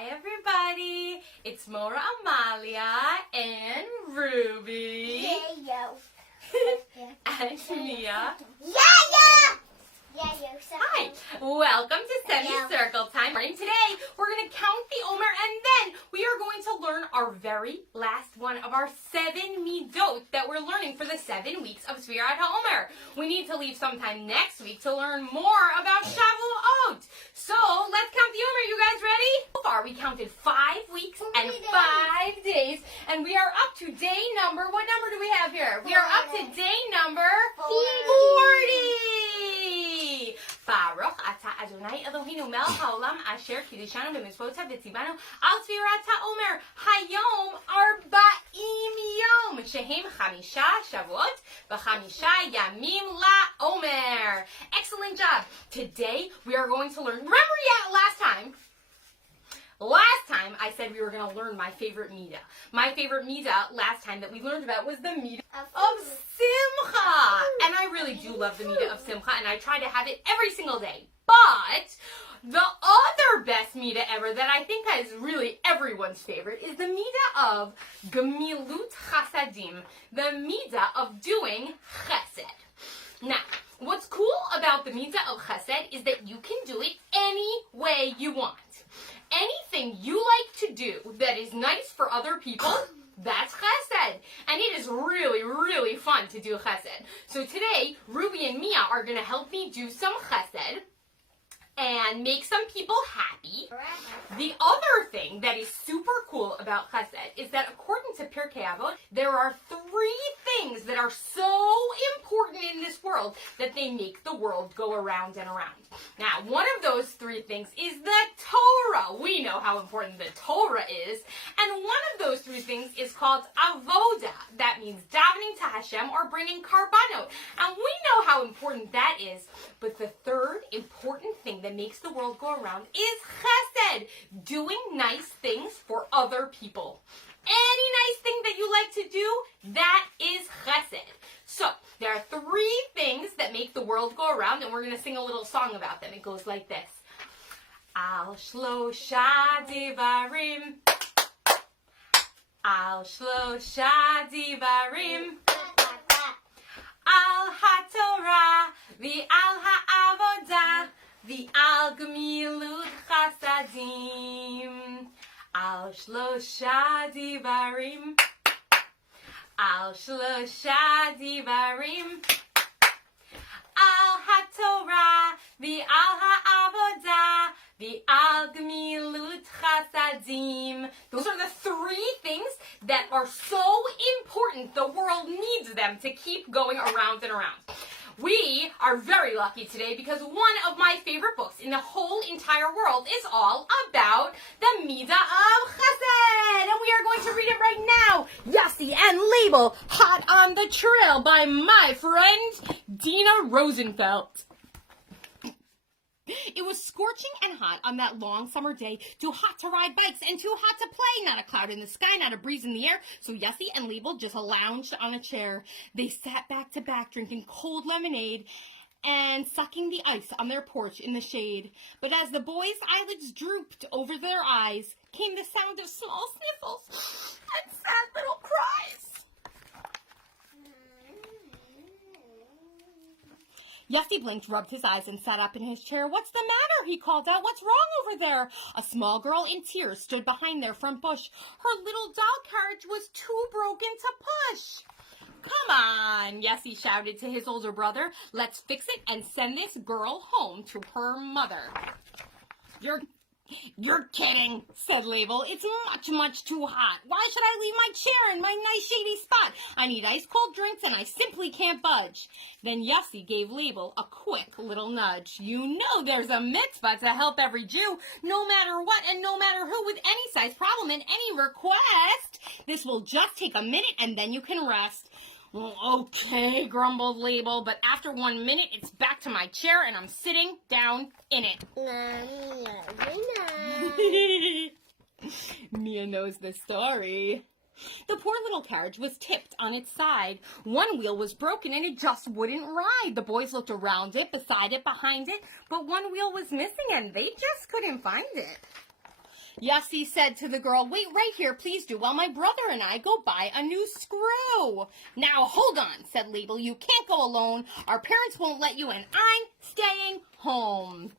Hi everybody, it's Morah, Amalia, and Ruby, and Mia. Hi, welcome to Semi-Circle Time. Today we're going to count the Omer and then we are going to learn our very last one of our 7 midot that we're learning for the 7 weeks of Sfirat HaOmer. We need to leave sometime next week to learn more about Shavuot. So let's count the Omer. You guys ready? So far we counted 5 weeks and 5 days and we are up to day number, what number do we have here? We are up to day number 40. Baruch ata Adonai Eloheinu melech haolam asher kiddushanu b'mitzvotav v'tzivanu al Sfirat HaOmer hayom 40 yom shehem 5 shavuot v'chamisha yamim la'omer. Excellent job. Today we are going to learn. Remember Last time I said we were going to learn my favorite midah. My favorite midah last time that we learned about was the midah of Simcha. And I really do love the midah of Simcha, and I try to have it every single day. But the other best midah ever that I think is really everyone's favorite is the midah of Gemilut Chasadim, the midah of doing chesed. Now, what's cool about the midah of chesed is that you can do it any way you want. Anything you like to do that is nice for other people, that's chesed. And it is really, really fun to do chesed. So today, Ruby and Mia are going to help me do some chesed and make some people happy. The other thing that is super cool about chesed is that according to Pirkei Avot, there are 3 things that are so important in this world that they make the world go around and around. Now, one of those 3 things is the Torah. We know how important the Torah is. And one of those 3 things is called avoda. That means davening to Hashem or bringing karbanot. And we know how important that is. But the third important thing that makes the world go around is chesed, doing nice things for other people. Any nice thing that you like to do, that is chesed. So, there are 3 things that make the world go around, and we're going to sing a little song about them. It goes like this. Al shlosha divarim, al shlosha divarim, al haTorah, v'al ha'avodah, v'al gemilut chasadim. Al shlosha divarim, al shlosha divarim, al haTorah, v'al ha'avodah, v'al gemilut chasadim. Those are the 3 things that are so important. The world needs them to keep going around and around. We are very lucky today because one of my favorite books in the whole entire world is all about the midah of chesed. And we are going to read it right now. Yossi and Label, Hot on the Trail by my friend Dina Rosenfeld. It was scorching and hot on that long summer day, too hot to ride bikes and too hot to play. Not a cloud in the sky, not a breeze in the air, so Yossi and Label just lounged on a chair. They sat back to back drinking cold lemonade and sucking the ice on their porch in the shade. But as the boys' eyelids drooped over their eyes, came the sound of small sniffles and sad little cries. Yossi blinked, rubbed his eyes, and sat up in his chair. "What's the matter?" he called out. "What's wrong over there?" A small girl in tears stood behind their front bush. Her little doll carriage was too broken to push. "Come on," Yossi shouted to his older brother. "Let's fix it and send this girl home to her mother." You're kidding," said Label. "It's much too hot. Why should I leave my chair in my nice shady spot? I need ice-cold drinks and I simply can't budge." Then Yossi gave Label a quick little nudge. "You know there's a mitzvah to help every Jew, no matter what and no matter who, with any size problem and any request. This will just take a minute and then you can rest." "Well, okay," grumbled Label, "but after 1 minute, it's back to my chair and I'm sitting down in it." Mia knows the story. The poor little carriage was tipped on its side. One wheel was broken and it just wouldn't ride. The boys looked around it, beside it, behind it, but one wheel was missing and they just couldn't find it. Yossi said to the girl, "Wait right here, please do, while my brother and I go buy a new screw." "Now, hold on," said Label. "You can't go alone. Our parents won't let you, and I'm staying home."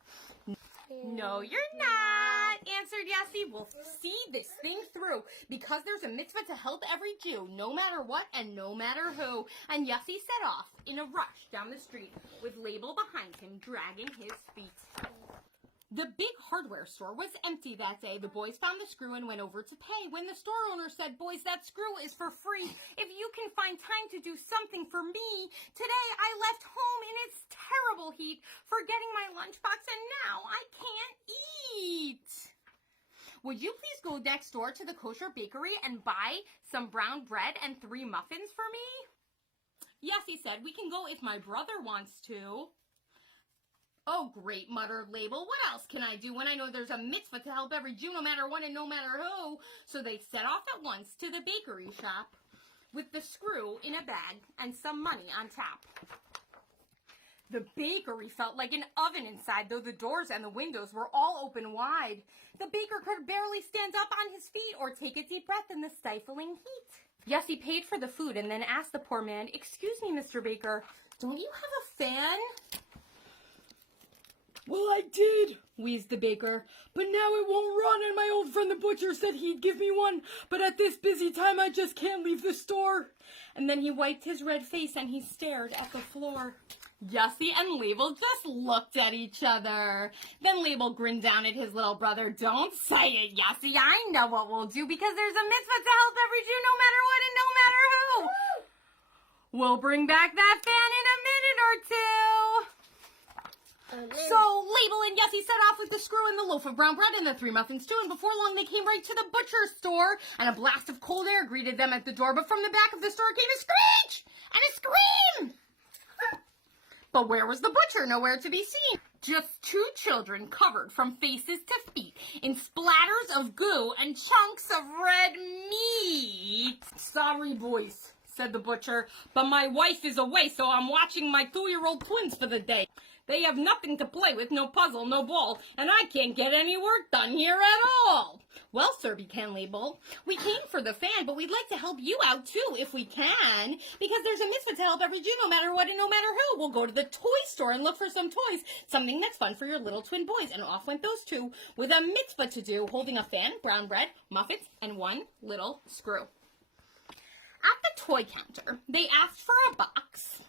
"No, you're not," answered Yossi. "We'll see this thing through, because there's a mitzvah to help every Jew, no matter what and no matter who." And Yossi set off in a rush down the street, with Label behind him, dragging his feet. The big hardware store was empty that day. The boys found the screw and went over to pay. When the store owner said, "Boys, that screw is for free. If you can find time to do something for me. Today I left home in its terrible heat, forgetting my lunchbox, and now I can't eat. Would you please go next door to the kosher bakery and buy some brown bread and 3 muffins for me?" "Yes," he said, "we can go if my brother wants to." "Oh, great," muttered Label. "What else can I do when I know there's a mitzvah to help every Jew, no matter what and no matter who?" So they set off at once to the bakery shop with the screw in a bag and some money on top. The bakery felt like an oven inside, though the doors and the windows were all open wide. The baker could barely stand up on his feet or take a deep breath in the stifling heat. Yossi paid for the food and then asked the poor man, "Excuse me, Mr. Baker, don't you have a fan?" "Well, I did," wheezed the baker, "but now it won't run, and my old friend the butcher said he'd give me one, but at this busy time I just can't leave the store." And then he wiped his red face and he stared at the floor. Yossi and Label just looked at each other. Then Label grinned down at his little brother. "Don't say it, Yossi. I know what we'll do, because there's a mitzvah to help every Jew, no matter what and no matter who. We'll bring back that fan in a minute or two." So Label and Yossi set off with the screw and the loaf of brown bread and the 3 muffins too, and before long they came right to the butcher's store, and a blast of cold air greeted them at the door, but from the back of the store came a screech and a scream. But where was the butcher? Nowhere to be seen. Just 2 children covered from faces to feet in splatters of goo and chunks of red meat. "Sorry, boys," said the butcher, "but my wife is away, so I'm watching my 2-year-old twins for the day. They have nothing to play with, no puzzle, no ball, and I can't get any work done here at all." "Well, sir," began Label, "we came for the fan, but we'd like to help you out too, if we can, because there's a mitzvah to help every Jew, no matter what and no matter who. We'll go to the toy store and look for some toys, something that's fun for your little twin boys." And off went those 2 with a mitzvah to do, holding a fan, brown bread, muffins, and 1 little screw. At the toy counter, they asked for a box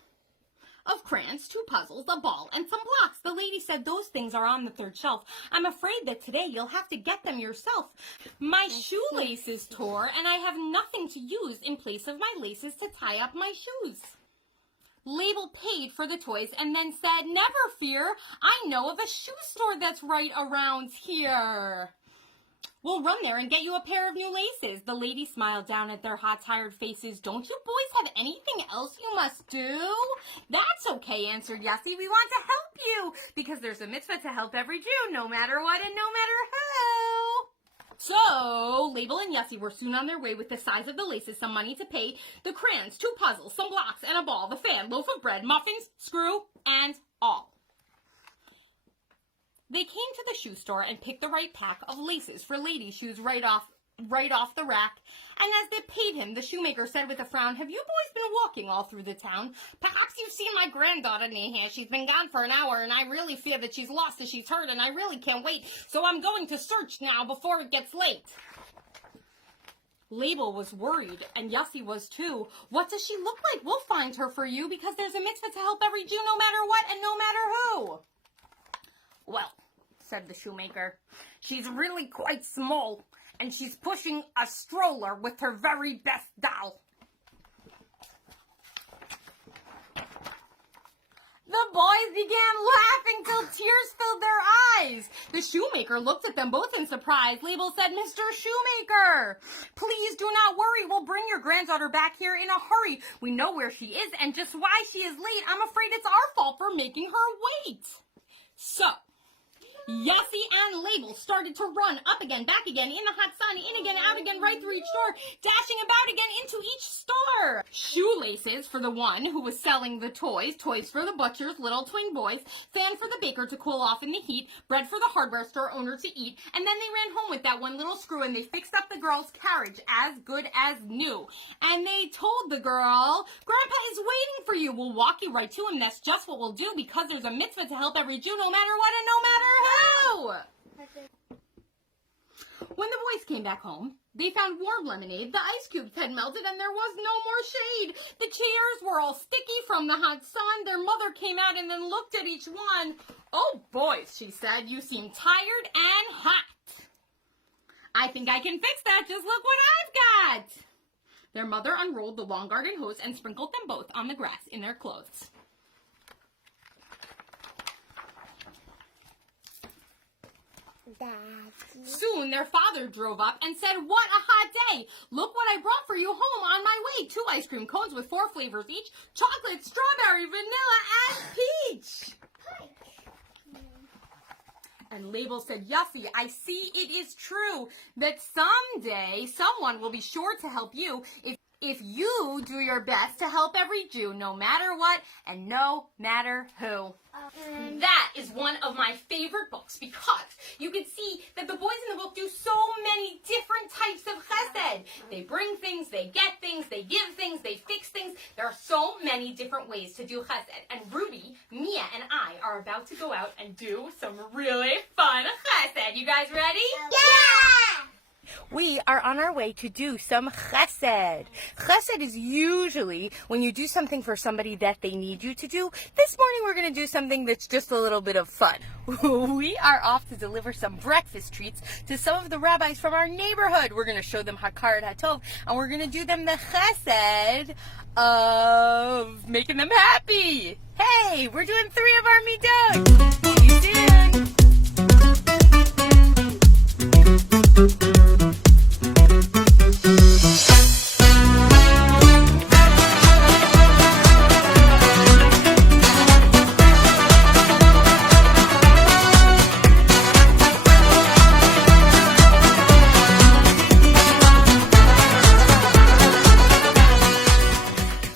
of crayons, 2 puzzles, a ball, and some blocks. The lady said, "Those things are on the 3rd shelf. I'm afraid that today you'll have to get them yourself. My shoelaces tore, and I have nothing to use in place of my laces to tie up my shoes." Label paid for the toys and then said, "Never fear, I know of a shoe store that's right around here. We'll run there and get you a pair of new laces." The lady smiled down at their hot, tired faces. "Don't you boys have anything else you must do?" "That's okay," answered Yossi. "We want to help you, because there's a mitzvah to help every Jew, no matter what and no matter who." So Label and Yossi were soon on their way with the size of the laces, some money to pay, the crayons, 2 puzzles, some blocks, and a ball, the fan, loaf of bread, muffins, screw, and all. They came to the shoe store and picked the right pack of laces for ladies' shoes right off the rack. And as they paid him, the shoemaker said with a frown, "Have you boys been walking all through the town? Perhaps you've seen my granddaughter near here. She's been gone for an hour, and I really fear that she's lost as she's hurt, and I really can't wait. So I'm going to search now before it gets late." Label was worried, and Yossi was too. "What does she look like? We'll find her for you, because there's a mitzvah to help every Jew, no matter what and no matter who." "Well," said the shoemaker, "she's really quite small, and she's pushing a stroller with her very best doll." The boys began laughing till tears filled their eyes. The shoemaker looked at them both in surprise. Label said, "Mr. Shoemaker, please do not worry. We'll bring your granddaughter back here in a hurry. We know where she is and just why she is late. I'm afraid it's our fault for making her wait." So Yossi and Label started to run up again, back again, in the hot sun, in again, out again, right through each store, dashing about again into each store. Shoelaces for the one who was selling the toys, toys for the butcher's little twin boys, fan for the baker to cool off in the heat, bread for the hardware store owner to eat, and then they ran home with that one little screw and they fixed up the girl's carriage as good as new. And they told the girl, Grandpa is waiting for you. We'll walk you right to him. That's just what we'll do because there's a mitzvah to help every Jew no matter what and no matter who. When the boys came back home, they found warm lemonade, the ice cubes had melted, and there was no more shade. The chairs were all sticky from the hot sun. Their mother came out and then looked at each one. Oh, boys, she said, you seem tired and hot. I think I can fix that. Just look what I've got. Their mother unrolled the long garden hose and sprinkled them both on the grass in their clothes. Daddy. Soon their father drove up and said, what a hot day. Look what I brought for you home on my way. 2 ice cream cones with 4 flavors each. Chocolate, strawberry, vanilla, and peach. And Label said, Yossi, I see it is true that someday someone will be sure to help you if you do your best to help every Jew, no matter what and no matter who. That is one of my favorite books because you can see that the boys in the book do so many different types of chesed. They bring things, they get things, they give things, they fix things. There are so many different ways to do chesed. And Ruby, Mia, and I are about to go out and do some really fun chesed. You guys ready? Yeah! We are on our way to do some chesed. Chesed is usually when you do something for somebody that they need you to do. This morning we're going to do something that's just a little bit of fun. We are off to deliver some breakfast treats to some of the rabbis from our neighborhood. We're going to show them Hakar and Hatov, and we're going to do them the chesed of making them happy. Hey, we're doing 3 of our midot. See you soon.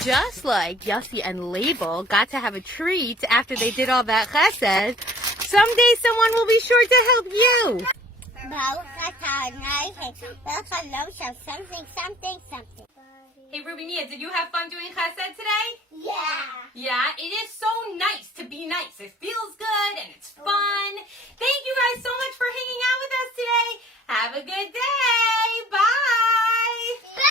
Just like Yossi and Label got to have a treat after they did all that chesed, someday someone will be sure to help you. Something. Hey, Ruby, Mia, did you have fun doing chesed today? Yeah. Yeah, it is so nice to be nice. It feels good and it's fun.